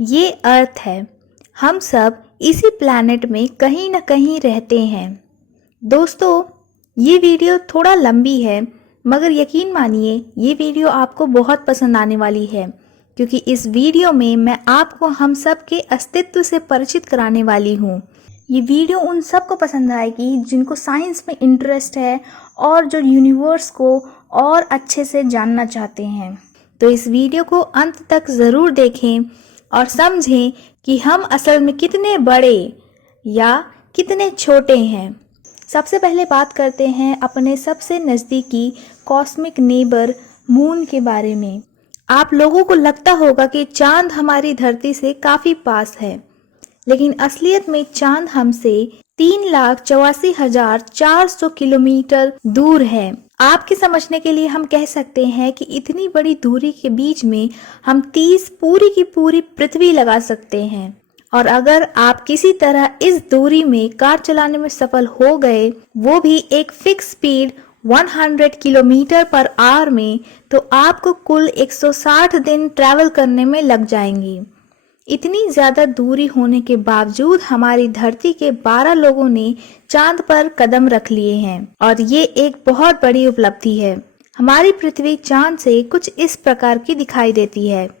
ये अर्थ है। हम सब इसी प्लैनेट में कहीं न कहीं रहते हैं। दोस्तों, ये वीडियो थोड़ा लंबी है, मगर यकीन मानिए ये वीडियो आपको बहुत पसंद आने वाली है, क्योंकि इस वीडियो में मैं आपको हम सब के अस्तित्व से परिचित कराने वाली हूँ। ये वीडियो उन सबको पसंद आएगी जिनको साइंस में इंटरेस्ट है और जो यूनिवर्स को और अच्छे से जानना चाहते हैं। तो इस वीडियो को अंत तक ज़रूर देखें और समझें कि हम असल में कितने बड़े या कितने छोटे हैं। सबसे पहले बात करते हैं अपने सबसे नज़दीकी कॉस्मिक नेबर मून के बारे में। आप लोगों को लगता होगा कि चांद हमारी धरती से काफ़ी पास है, लेकिन असलियत में चांद हमसे 3,84,400 किलोमीटर दूर है। आपके समझने के लिए हम कह सकते हैं कि इतनी बड़ी दूरी के बीच में हम 30 पूरी की पूरी पृथ्वी लगा सकते हैं। और अगर आप किसी तरह इस दूरी में कार चलाने में सफल हो गए, वो भी एक fix speed 100 kilometre per hour में, तो आपको कुल 160 दिन ट्रैवल करने में लग जाएंगी। इतनी ज्यादा दूरी होने के बावजूद हमारी धरती के 12 लोगों ने चांद पर कदम रख लिए हैं, और ये एक बहुत बड़ी उपलब्धि है। हमारी पृथ्वी चांद से कुछ इस प्रकार की दिखाई देती है,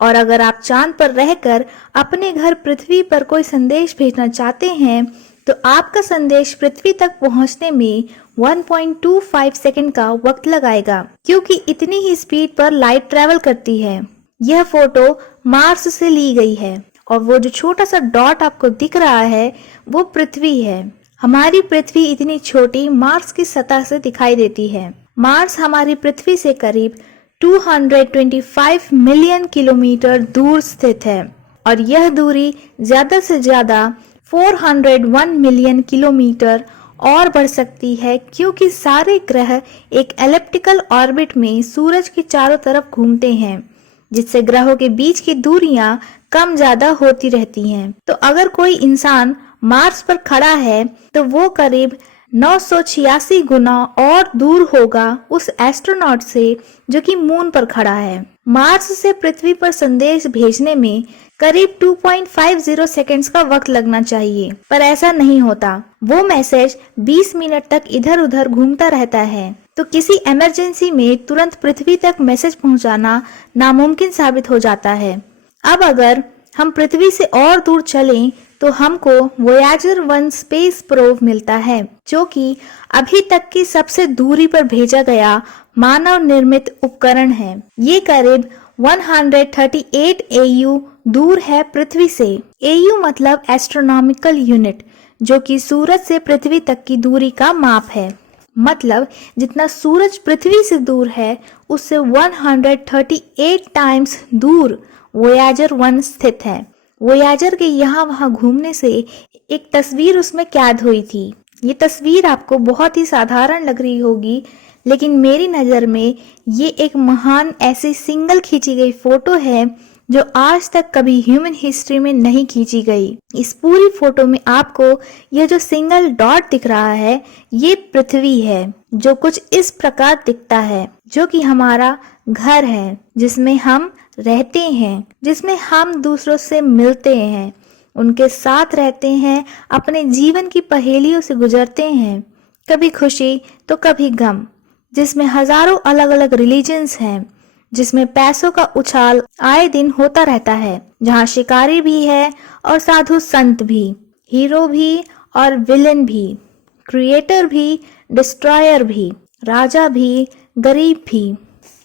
और अगर आप चांद पर रहकर अपने घर पृथ्वी पर कोई संदेश भेजना चाहते हैं, तो आपका संदेश पृथ्वी तक पहुंचने में 1.25 सेकंड का वक्त लगाएगा, क्योंकि इतनी ही स्पीड पर लाइट ट्रैवल करती है। यह फोटो मार्स से ली गई है, और वो जो छोटा सा डॉट आपको दिख रहा है वो पृथ्वी है। हमारी पृथ्वी इतनी छोटी मार्स की सतह से दिखाई देती है। मार्स हमारी पृथ्वी से करीब 225 मिलियन किलोमीटर दूर स्थित है, और यह दूरी ज्यादा से ज्यादा 401 मिलियन किलोमीटर और बढ़ सकती है, क्योंकि सारे ग्रह एक एलिप्टिकल ऑर्बिट में सूरज के चारों तरफ घूमते हैं, जिससे ग्रहों के बीच की दूरियां कम ज्यादा होती रहती हैं। तो अगर कोई इंसान मार्स पर खड़ा है तो वो करीब 986 गुना और दूर होगा उस एस्ट्रोनॉट से जो कि मून पर खड़ा है। मार्स से पृथ्वी पर संदेश भेजने में करीब 2.50 सेकंड्स का वक्त लगना चाहिए, पर ऐसा नहीं होता। वो मैसेज 20 मिनट तक इधर उधर घूमता रहता है, तो किसी इमरजेंसी में तुरंत पृथ्वी तक मैसेज पहुंचाना नामुमकिन साबित हो जाता है। अब अगर हम पृथ्वी से और दूर चलें तो हमको वोयाजर 1 स्पेस प्रोब मिलता है, जो कि अभी तक की सबसे दूरी पर भेजा गया मानव निर्मित उपकरण है। ये करीब 138 AU दूर है पृथ्वी से। AU मतलब एस्ट्रोनॉमिकल यूनिट, जो कि सूरज से पृथ्वी तक की दूरी का माप है। मतलब जितना सूरज पृथ्वी से दूर है, उससे 138 टाइम्स दूर वोयाजर 1 स्थित है। वोयाजर के यहाँ वहाँ घूमने से एक तस्वीर उसमें कैद हुई थी। ये तस्वीर आपको बहुत ही साधारण लग रही होगी, लेकिन मेरी नज़र में ये एक महान ऐसी सिंगल खींची गई फोटो है जो आज तक कभी ह्यूमन हिस्ट्री में नहीं खींची गई। इस पूरी फोटो में आपको यह जो सिंगल डॉट दिख रहा है, ये पृथ्वी है, जो कुछ इस प्रकार दिखता है, जो कि हमारा घर है, जिसमें हम रहते हैं, जिसमें हम दूसरों से मिलते हैं, उनके साथ रहते हैं, अपने जीवन की पहेलियों से गुजरते हैं, कभी खुशी तो कभी गम, जिसमें हजारों अलग अलग रिलीजन्स हैं, जिसमें पैसों का उछाल आए दिन होता रहता है, जहाँ शिकारी भी है और साधु संत भी, हीरो भी और विलेन भी, क्रिएटर भी, डिस्ट्रॉयर भी, राजा भी, गरीब भी,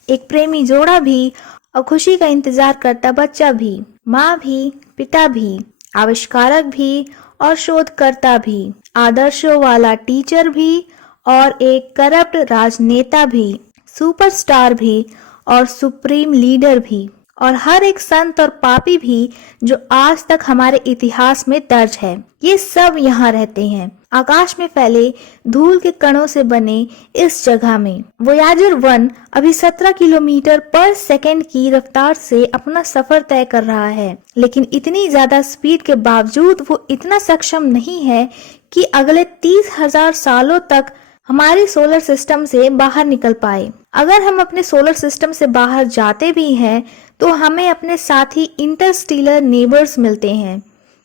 एक प्रेमी जोड़ा भी और खुशी का इंतजार करता बच्चा भी, माँ भी, पिता भी, आविष्कारक भी और शोधकर्ता भी, आदर्शों वाला टीचर भी और एक करप्ट राजनेता भी, सुपरस्टार भी और सुप्रीम लीडर भी, और हर एक संत और पापी भी जो आज तक हमारे इतिहास में दर्ज है। ये सब यहाँ रहते हैं, आकाश में फैले धूल के कणों से बने इस जगह में। वोयाजर 1 अभी 17 किलोमीटर पर सेकंड की रफ्तार से अपना सफर तय कर रहा है, लेकिन इतनी ज्यादा स्पीड के बावजूद वो इतना सक्षम नहीं है कि अगले 30,000 सालों तक हमारे सोलर सिस्टम से बाहर निकल पाए। अगर हम अपने सोलर सिस्टम से बाहर जाते भी हैं तो हमें अपने साथी इंटरस्टेलर नेबर्स मिलते हैं।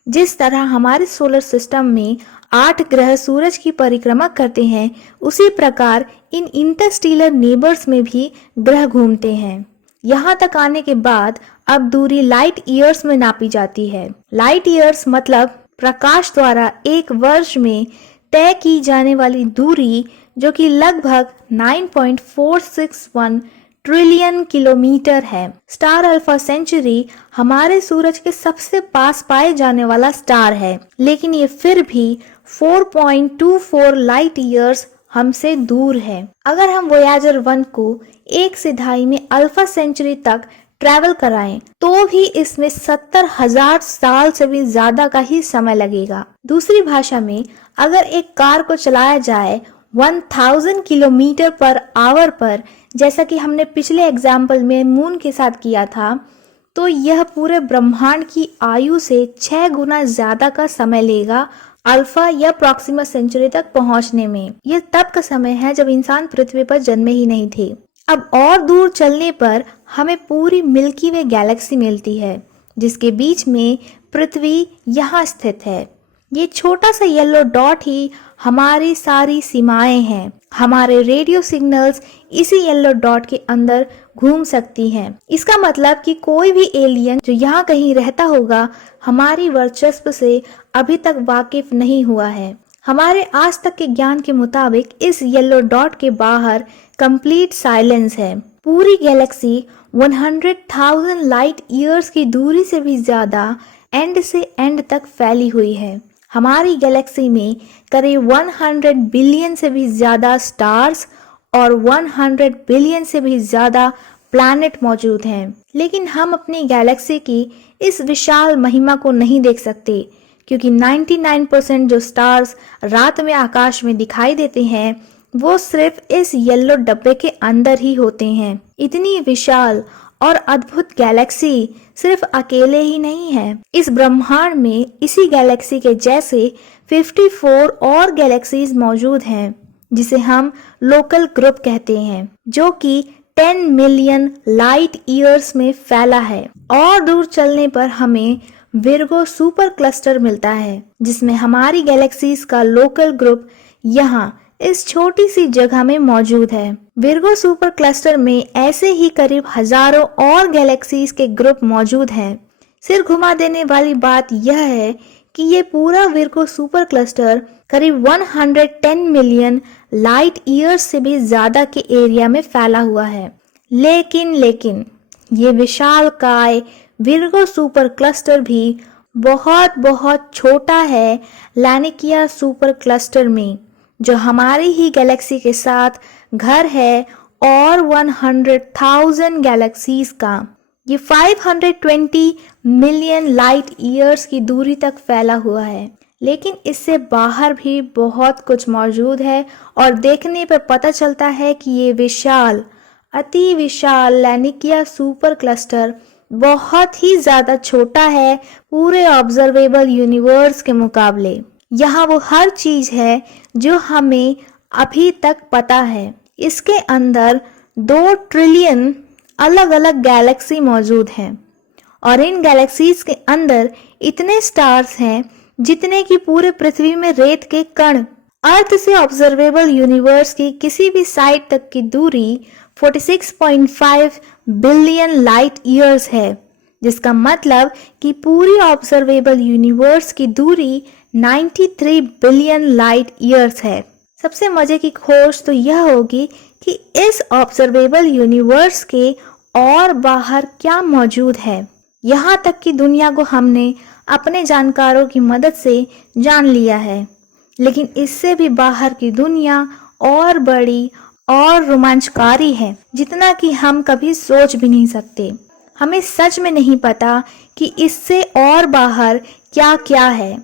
जिस तरह हमारे सोलर सिस्टम में 8 ग्रह सूरज की परिक्रमा करते हैं, उसी प्रकार इन इंटरस्टेलर नेबर्स में भी ग्रह घूमते हैं। यहाँ तक आने के बाद अब दूरी लाइट ईयर्स में नापी जाती है। लाइट ईयर्स मतलब प्रकाश द्वारा एक वर्ष में तय की जाने वाली दूरी, जो कि लगभग 9.461 ट्रिलियन किलोमीटर है। स्टार अल्फा सेंचुरी हमारे सूरज के सबसे पास पाए जाने वाला स्टार है, लेकिन ये फिर भी 4.24 लाइट ईयर्स हमसे दूर है। अगर हम वोयाजर 1 को एक सिधाई में अल्फा सेंचुरी तक ट्रैवल कराएं, तो भी इसमें 70,000 साल से भी ज्यादा का ही समय लगेगा। दूसरी भाषा में, अगर एक कार को चलाया जाए 1000 किलोमीटर पर आवर पर, जैसा कि हमने पिछले एग्जाम्पल में मून के साथ किया था, तो यह पूरे ब्रह्मांड की आयु से 6 गुना ज्यादा का समय लेगा अल्फा या प्रॉक्सिमा सेंचुरी तक पहुंचने में। यह तब का समय है जब इंसान पृथ्वी पर जन्मे ही नहीं थे। अब और दूर चलने पर हमें पूरी मिल्की वे गैलेक्सी मिलती है, जिसके बीच में पृथ्वी यहाँ स्थित है। ये छोटा सा येलो डॉट ही हमारी सारी सीमाएं हैं। हमारे रेडियो सिग्नल्स इसी येलो डॉट के अंदर घूम सकती हैं। इसका मतलब कि कोई भी एलियन जो यहाँ कहीं रहता होगा, हमारी वर्चस्व से अभी तक वाकिफ नहीं हुआ है। हमारे आज तक के ज्ञान के मुताबिक इस येलो डॉट के बाहर कंप्लीट साइलेंस है। पूरी गैलेक्सी 100,000 लाइट ईयर्स की दूरी से भी ज्यादा एंड से एंड तक फैली हुई है। हमारी गैलेक्सी में करीब 100 बिलियन से भी ज्यादा स्टार्स और 100 बिलियन से भी ज्यादा प्लैनेट मौजूद हैं। लेकिन हम अपनी गैलेक्सी की इस विशाल महिमा को नहीं देख सकते, क्योंकि 99% जो स्टार्स रात में आकाश में दिखाई देते हैं, वो सिर्फ इस येलो डब्बे के अंदर ही होते हैं। इतनी विशाल और अद्भुत गैलेक्सी सिर्फ अकेले ही नहीं है। इस ब्रह्मांड में इसी गैलेक्सी के जैसे 54 और गैलेक्सीज मौजूद हैं, जिसे हम लोकल ग्रुप कहते हैं, जो कि 10 मिलियन लाइट ईयर्स में फैला है। और दूर चलने पर हमें विर्गो सुपर क्लस्टर मिलता है, जिसमें हमारी गैलेक्सीज का लोकल ग्रुप यहाँ इस छोटी सी जगह में मौजूद है। विर्गो सुपर क्लस्टर में ऐसे ही करीब हजारों और गैलेक्सीज के ग्रुप मौजूद हैं। सिर घुमा देने वाली बात यह है कि ये पूरा विर्गो सुपर क्लस्टर करीब 110 मिलियन लाइट ईयर्स से भी ज्यादा के एरिया में फैला हुआ है। लेकिन ये विशालकाय विर्गो सुपर क्लस्टर भी बहुत छोटा है लैनिकिया सुपर क्लस्टर में, जो हमारी ही गैलेक्सी के साथ घर है और 100,000 गैलेक्सीज का। ये 520 मिलियन लाइट ईयर्स की दूरी तक फैला हुआ है। लेकिन इससे बाहर भी बहुत कुछ मौजूद है और देखने पर पता चलता है कि ये विशाल, अति विशाल लैनिकिया सुपर क्लस्टर बहुत ही ज्यादा छोटा है पूरे ऑब्जर्वेबल यूनिवर्स के मुकाबले। यहाँ वो हर चीज है जो हमें अभी तक पता है। इसके अंदर 2 ट्रिलियन अलग अलग गैलेक्सी मौजूद हैं और इन गैलेक्सीज के अंदर इतने स्टार्स हैं जितने कि पूरे पृथ्वी में रेत के कण। अर्थ से ऑब्जर्वेबल यूनिवर्स की किसी भी साइड तक की दूरी 46.5 बिलियन लाइट ईयर्स है, जिसका मतलब कि पूरी ऑब्जर्वेबल यूनिवर्स की दूरी 93 बिलियन लाइट ईयर्स है। सबसे मजे की खोज तो यह होगी कि इस ऑब्जर्वेबल यूनिवर्स के और बाहर क्या मौजूद है। यहाँ तक कि दुनिया को हमने अपने जानकारों की मदद से जान लिया है, लेकिन इससे भी बाहर की दुनिया और बड़ी और रोमांचकारी है, जितना कि हम कभी सोच भी नहीं सकते। हमें सच में नहीं पता कि इससे और बाहर क्या क्या है,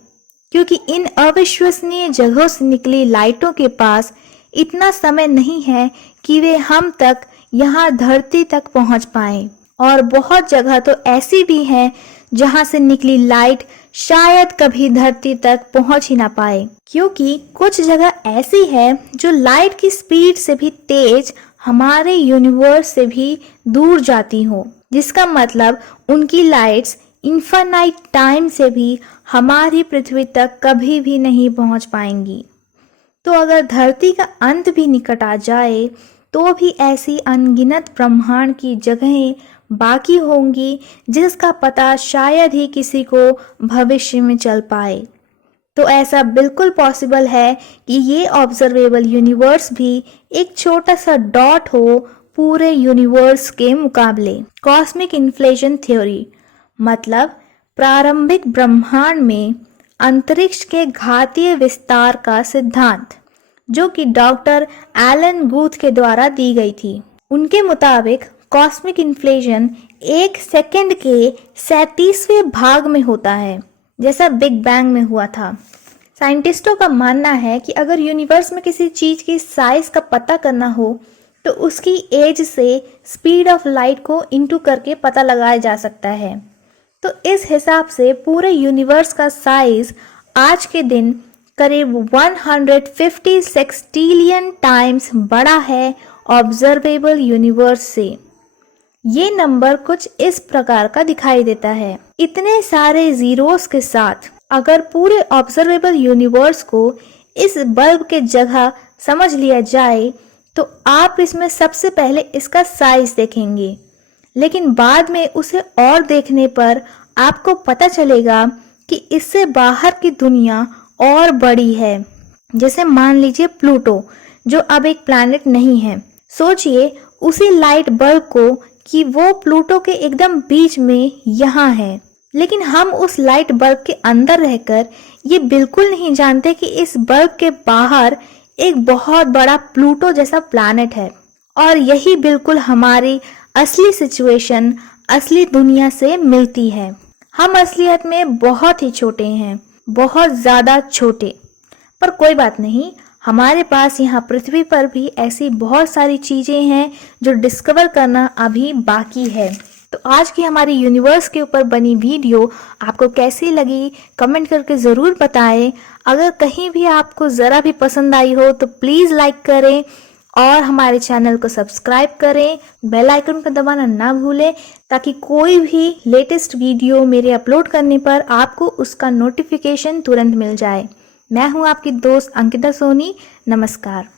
क्योंकि इन अविश्वसनीय जगहों से निकली लाइटों के पास इतना समय नहीं है कि वे हम तक यहाँ धरती तक पहुँच पाएं। और बहुत जगह तो ऐसी भी है जहाँ से निकली लाइट शायद कभी धरती तक पहुँच ही ना पाए, क्योंकि कुछ जगह ऐसी है जो लाइट की स्पीड से भी तेज हमारे यूनिवर्स से भी दूर जाती हो, जिसका मतलब उनकी लाइट्स इन्फानाइट टाइम से भी हमारी पृथ्वी तक कभी भी नहीं पहुंच पाएंगी। तो अगर धरती का अंत भी निकट आ जाए तो भी ऐसी अनगिनत ब्रह्मांड की जगहें बाकी होंगी जिसका पता शायद ही किसी को भविष्य में चल पाए। तो ऐसा बिल्कुल पॉसिबल है कि ये ऑब्जर्वेबल यूनिवर्स भी एक छोटा सा डॉट हो पूरे यूनिवर्स के मुकाबले। कॉस्मिक इन्फ्लेशन थ्योरी मतलब प्रारंभिक ब्रह्मांड में अंतरिक्ष के घातीय विस्तार का सिद्धांत, जो कि डॉक्टर एलन गुथ के द्वारा दी गई थी। उनके मुताबिक कॉस्मिक इन्फ्लेशन 1 सेकंड के 37वें भाग में होता है, जैसा बिग बैंग में हुआ था। साइंटिस्टों का मानना है कि अगर यूनिवर्स में किसी चीज की साइज का पता करना हो तो उसकी एज से स्पीड ऑफ लाइट को इनटू करके पता लगाया जा सकता है। तो इस हिसाब से पूरे यूनिवर्स का साइज आज के दिन करीब 150 सेक्सटिलियन टाइम्स बड़ा है ऑब्जर्वेबल यूनिवर्स से। ये नंबर कुछ इस प्रकार का दिखाई देता है। इतने सारे जीरोस के साथ अगर पूरे ऑब्जर्वेबल यूनिवर्स को इस बल्ब के जगह समझ लिया जाए तो आप इसमें सबसे पहले इसका साइज देखेंगे, लेकिन बाद में उसे और देखने पर आपको पता चलेगा कि इससे बाहर की दुनिया और बड़ी है। जैसे मान लीजिए प्लूटो, जो अब एक प्लैनेट नहीं है। सोचिए उसी लाइट बल्ब को कि वो प्लूटो के एकदम बीच में यहाँ है, लेकिन हम उस लाइट बल्ब के अंदर रहकर ये बिल्कुल नहीं जानते कि इस बल्ब के बाहर एक बहुत बड़ा प्लूटो जैसा प्लैनेट है। और यही बिल्कुल हमारी असली सिचुएशन, असली दुनिया से मिलती है। हम असलियत में बहुत ही छोटे हैं, बहुत ज़्यादा छोटे। पर कोई बात नहीं, हमारे पास यहाँ पृथ्वी पर भी ऐसी बहुत सारी चीज़ें हैं जो डिस्कवर करना अभी बाकी है। तो आज की हमारी यूनिवर्स के ऊपर बनी वीडियो आपको कैसी लगी कमेंट करके ज़रूर बताएं। अगर कहीं भी आपको ज़रा भी पसंद आई हो तो प्लीज़ लाइक करें और हमारे चैनल को सब्सक्राइब करें। बेल आइकन को दबाना ना भूलें ताकि कोई भी लेटेस्ट वीडियो मेरे अपलोड करने पर आपको उसका नोटिफिकेशन तुरंत मिल जाए। मैं हूँ आपकी दोस्त अंकिता सोनी। नमस्कार।